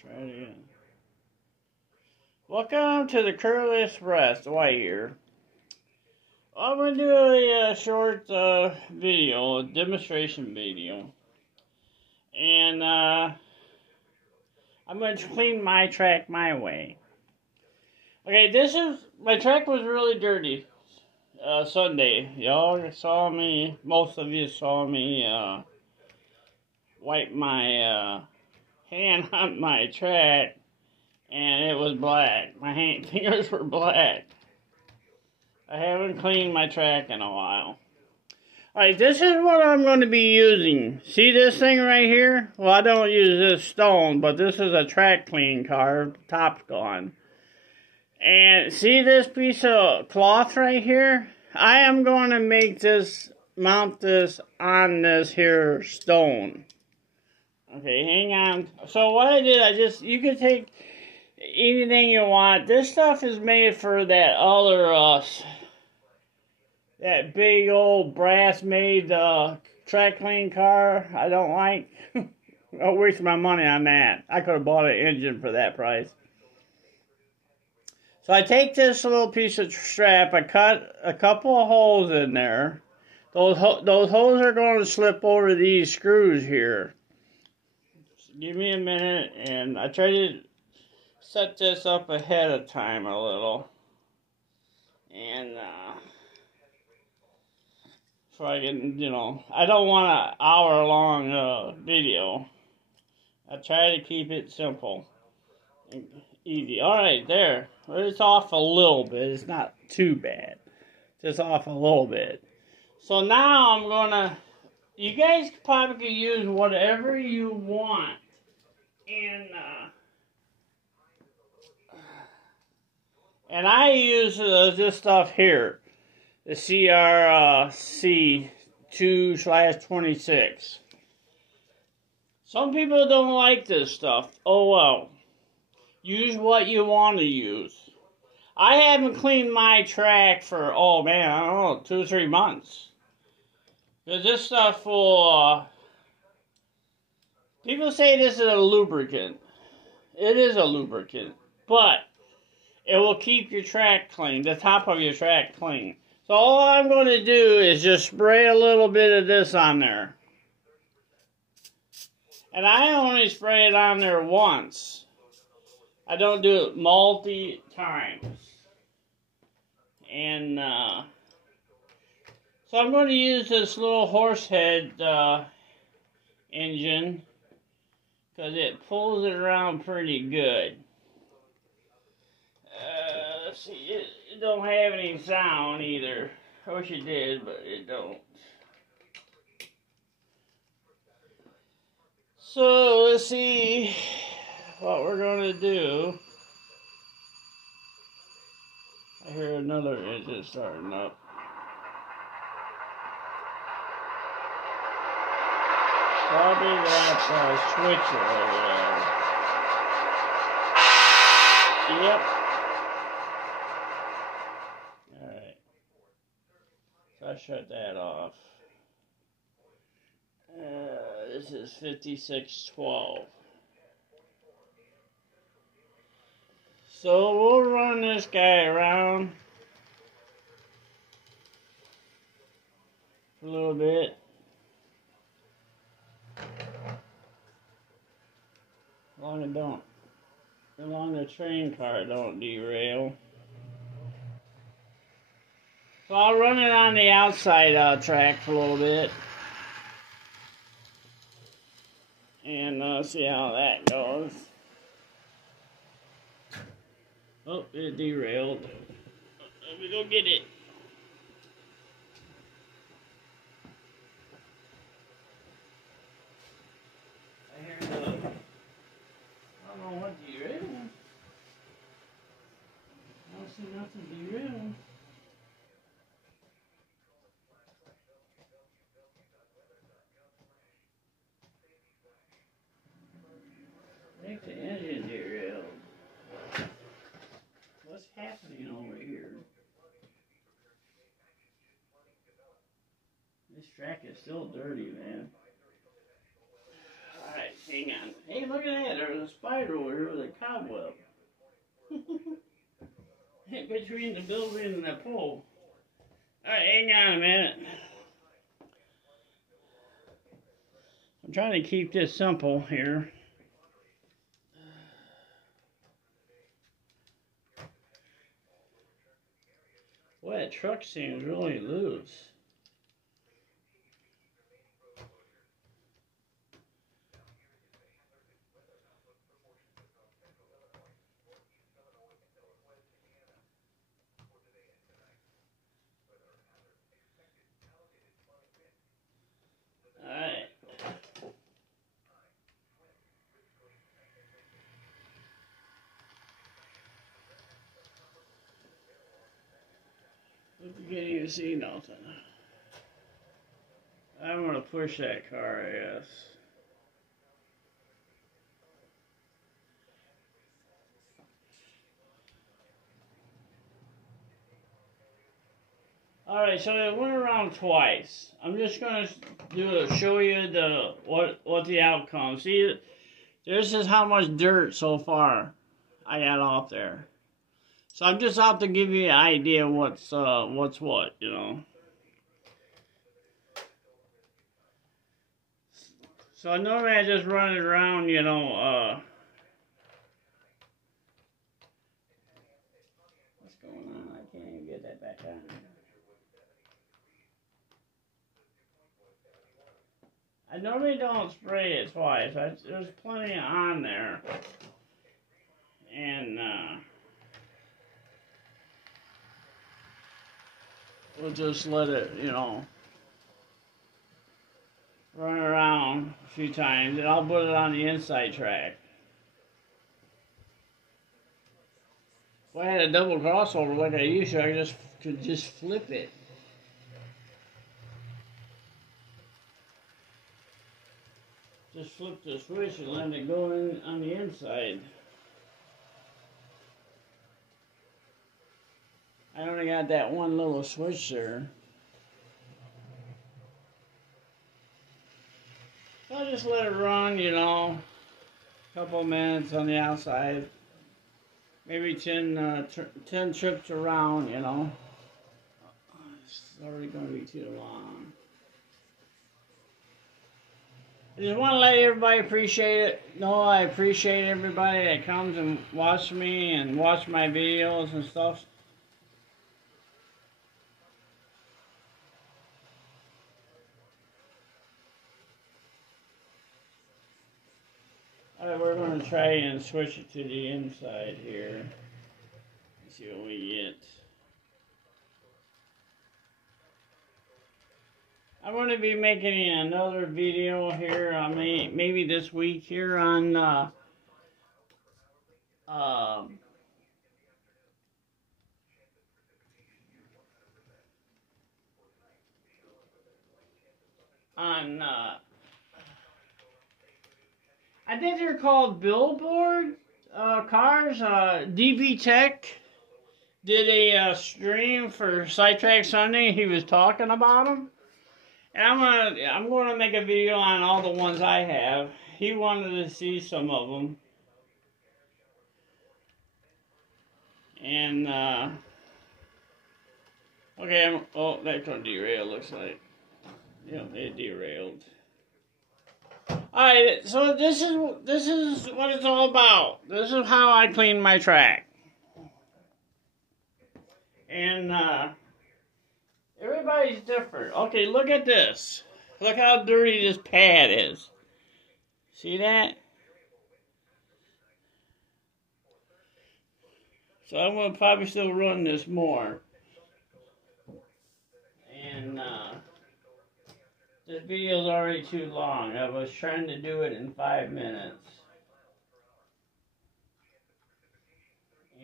Try it again. Welcome to the Curly Express, Dwight here. I'm going to do a short video, a demonstration video. And I'm going to clean my track my way. Okay, my track was really dirty Sunday. Y'all saw me, most of you saw me wipe my hand on my track. And it was black. My fingers were black. I haven't cleaned my track in a while. Alright, this is what I'm going to be using. See this thing right here? Well, I don't use this stone, but this is a track clean card. Top's gone. And see this piece of cloth right here? I am going to mount this on this here stone. Okay, hang on. So what I did, you can take anything you want. This stuff is made for that other, that big old brass made track clean car I don't like. I'll waste my money on that. I could have bought an engine for that price. So I take this little piece of strap, I cut a couple of holes in there. Those holes are going to slip over these screws here. Just give me a minute, and I try to set this up ahead of time a little, and so I can, I don't want an hour-long video. I try to keep it simple and easy. All right, there. It's off a little bit. It's not too bad. Just off a little bit. So now I'm gonna. You guys probably can use whatever you want, and I use this stuff here, the CRC 2/26. Some people don't like this stuff. Oh well. Use what you want to use. I haven't cleaned my track for, oh man, I don't know, 2 or 3 months. Because this stuff will, people say this is a lubricant. It is a lubricant. But it will keep your track clean, the top of your track clean. So all I'm going to do is just spray a little bit of this on there. And I only spray it on there once. I don't do it multi times. And so I'm going to use this little horse head engine, because it pulls it around pretty good. Let's see, it don't have any sound either. I wish it did, but it don't. So let's see what we're going to do. I hear another engine starting up. Probably that switcher over there. Yep. Alright. So I shut that off. This is 5612. So we'll run this guy around a little bit. As long as the train car don't derail. So I'll run it on the outside track for a little bit. And see how that goes. Oh, it derailed. Let me go get it. I hear I don't know what derailed. I don't see nothing derailed. I think the engine derailed. What's happening over here? This track is still dirty, man. Alright. Hang on. Hey, look at that. There's a spider over here with a cobweb. Between the building and the pole. Alright, hang on a minute. I'm trying to keep this simple here. Boy, that truck seems really loose. Alright. You can't even see nothing. I'm gonna push that car, I guess. Alright, so it went around twice. I'm just gonna show you what the outcome. See, this is how much dirt so far I got out there. So I'm just out to give you an idea what's what, you know. So normally I just run it around, you know, what's going on? I can't even get that back on. I normally don't spray it twice. There's plenty on there. And, we'll just let it, you know, run around a few times, and I'll put it on the inside track. If I had a double crossover like I used to, I could just flip it. Just flip the switch and let it go in on the inside. I only got that one little switch there. So I'll just let it run, you know, a couple minutes on the outside. Maybe 10 trips around, you know. It's already going to be too long. I just want to let everybody appreciate it. No, I appreciate everybody that comes and watch me and watch my videos and stuff. Alright, we're going to try and switch it to the inside here. Let's see what we get. I'm going to be making another video here, maybe this week here on I think they're called billboard cars. DB Tech did a stream for Sidetrack Sunday. He was talking about them. And I'm gonna make a video on all the ones I have. He wanted to see some of them. And okay, oh, that's gonna derail. Looks like, yeah, it derailed. All right, so this is what it's all about. This is how I clean my track. And everybody's different. Okay, look at this. Look how dirty this pad is. See that? So I'm going to probably still run this more. And this video is already too long. I was trying to do it in 5 minutes.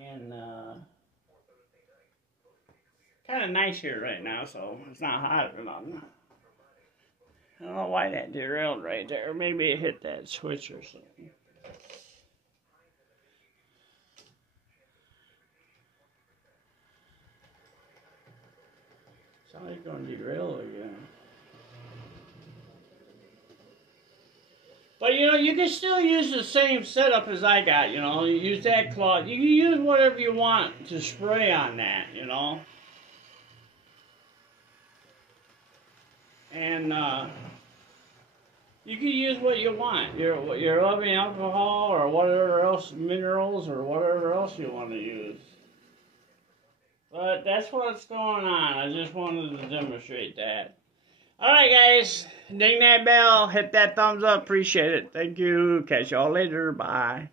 And kind of nice here right now, so it's not hot or nothing. I don't know why that derailed right there. Maybe it hit that switch or something. Sounds like it's going to derail again. But, you know, you can still use the same setup as I got, you know. You use that cloth. You can use whatever you want to spray on that, you know. And, you can use what you want. Your loving alcohol or whatever else, minerals or whatever else you want to use. But that's what's going on. I just wanted to demonstrate that. Alright guys, ding that bell, hit that thumbs up, appreciate it. Thank you, catch y'all later, bye.